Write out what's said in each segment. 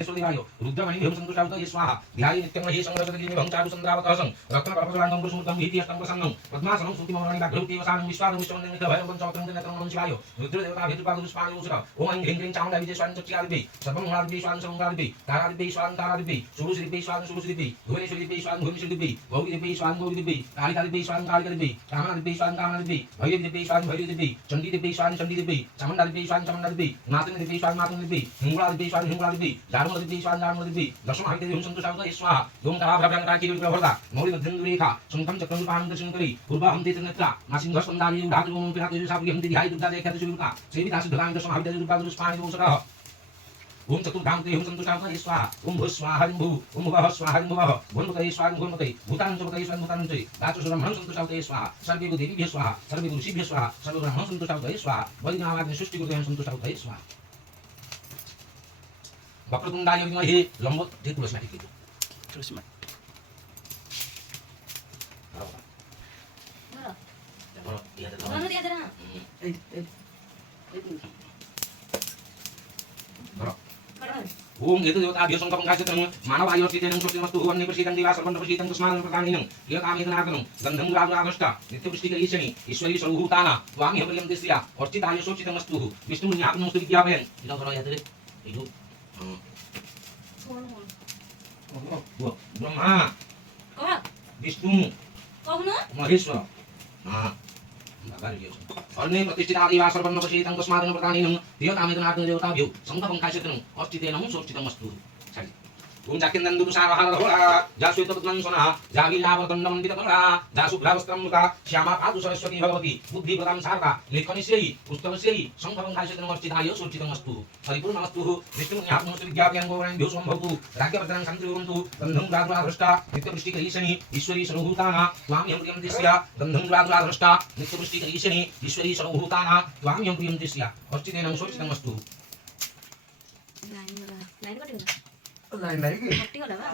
देवाय रुद्रमणि भेम संतुष्टावत ये स्वाहा ध्याये नित्यं महि संरक्षति भंचारु संद्रावतहसं रत्नकल्पसुरांगं पुष्पमुद्गं भीतियष्टं प्रसन्नं पद्मासनं स्तुतिमवरणि व्याघ्रौति वसानं विश्वादं विश्ववन्दनं भयं पंचवक्त्रं दिनत्रं नमः शिवाय रुद्रदेवता भेतुपाद पुष्पाणि उषिता ओम ऐं ह्रीं क्लीं चामुण्डा विजय स्वाहा चक्षिकादिभि सर्वं गुणादिभि स्वाहा सर्वंगादिभि तारादिभि स्वाहा तारादिभि सुरुश्रीदिभि स्वाहा सुरुश्रीदिभि धुवनेश्वरीदिभि स्वाहा धुवनेश्वरीदिभि गौरीदिभि स्वाहा गौरीदिभि कालिकादिभि स्वाहा कालिकादिभि कामनादिभि स्वाहा कामनादिभि भैरवीदिभि स्वाहा भैरवीदिभि चण्डीदिभि स्वाहा चण्डीदिभि चामुण्डादिभि स्वाहा चामुण्डादिभि नाथनिदिभि स्वाहा नाथनिदिभि हिंगुलादिभि स्वाहा हिंगुलादिभि दारुमदिभि स्वाहा दारुमदिभि दशमहाविद्यादिभि संतुष्टावत स्वाहा ओंकाराभ्रभ्रंकाचिविप्रभरता मौलिकधृन्दुरेखा शंखं चक्रं पानं दर्शनकरी पूर्वाहं तेजनेत्रा नासिंहस्कन्धानि धातुगुणं पिरातेजसापयं ध्याये दुर्गादेख्यातशूलिका सेविता सिद्धगामि दशमहाविद्यादिभि दुर्गादुष्पाणि दोषकः ओम चतुर्धाम ते संतुष्टावत स्वाहा ओम भू स्वाहा हरिं भू ओम भुवः स्वाहा हरिं भुवः भून्मतये स्वाहा भून्मतये भूतानं च भूतये स्वाहा भूतानं च धातुब्रह्मणं संतुष्टावत स्वाहा सर्वेभ्यो देवीभ्यः स्वाहा सर्वेभ्यो ऋषिभ्यः स्वाहा सर्वब्रह्मणं संतुष्टावत स्वाहा वैदिनावाग्नि सृष्टिकृतेन संतुष्टावत स्वाहा वक्रतुंडाय विद्महे लंबो जे तुलसी माटी की तुलसी माटी ओम हेतु देवताभ्यो संकल्पं काचितं मानवायो चितेनं सोचिमस्तु वन्ने प्रसीदं दिवा सर्वं प्रसीदं तस्मात् प्रकामिनं यकामेतनागनं गन्धं रागरागष्टा नित्यपुष्टिकरीशनि ईश्वरी सर्वभूताना स्वामी हरियं दिस्या अर्चिताय सोचितमस्तु विष्णुन्यापनमस्तु विद्याभयं इदं करो यातरे इदु ब्रह्मा विष्णु महेश्वर अन्ये प्रतिष्ठितादिवा सर्वं प्रसीदं तस्मात् प्रकामिनं देवतामेतनागनं देवताभ्यो संकल्पं काचितं अर्चितेनं सोचितमस्तु ओम जाकिंदन दुसारहन होला जासुत पद्मं सोना जाविलावतंडं मंडितकला जासुभ्रावस्त्रं मुका श्यामा पादु सरस्वती भगवती बुद्धि प्रदान सारका लेखनिस्यै पुस्तकस्यै संभवं काचितं अर्चिताय सोचितमस्तु परिपूर्णमस्तु विष्णुन्यात्मस्तु विद्याभ्यां गौरवं भ्यो संभवतु राज्यवर्धनं शान्तिर्भवन्तु गन्धं रागरागष्टा नित्यपुष्टिकरीशनि ईश्वरी सर्वभूताना स्वाम्यं प्रियं दिस्या गन्धं रागरागष्टा नित्यपुष्टिकरीशनि ईश्वरी सर्वभूताना स्वाम्यं प्रियं दिस्या अर्चितेनं सोचितमस्तु लाइन लाइन मट्टी वाला बा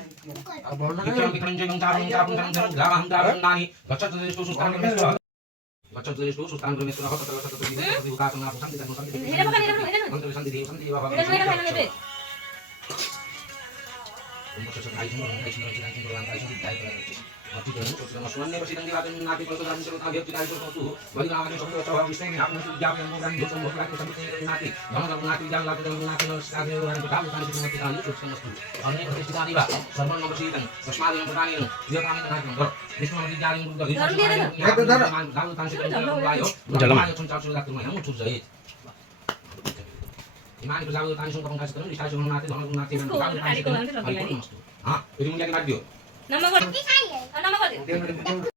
अब बोल ना विक्रम विक्रम जयं चारं चारं चारं ग्रामं ग्रामन्दानि गच्छतु सुस्तान परमेश्वर गच्छतु सुस्तान परमेश्वर हत तत तत विदे विकासना शांति धर्म शांति हेरा बका हेरा मंत्र शांति देव शांति बाबा हेरा हेरा हेरा हेरा ओम सस गाई सुनो गाई सुनो गाई सुनो गाई सुनो गाई सुनो अति देव सोच नमः स्वन्ने प्रसिद्धं दिवाकं नाति प्रसदान सर्वता व्यक्ति गाई सुनो बलिरामने शब्द चवा विष्णु नाम विद्यापयं मोगन भूषण भोगलाति संपत्ति नाति धन नाति जाल लाति नाति नमस्कार वन काम कानि सुनो गाई सोच नमः अन्य प्रतिष्ठितानि वा सर्वं प्रसिद्धं तस्मादेव प्रदानेन देवतामेन नाति घर विष्णु विद्यालयं गुरुदेव दान तांसितं वायो जलमाय संचार दातु मय मुछु जय इमानि प्रजापति तानि संकल्पं काचितं विष्टाय नाति धन नाति वन काम कानि सुनो हां इदि मुनिया के नाट्यो नमः कर नमः कर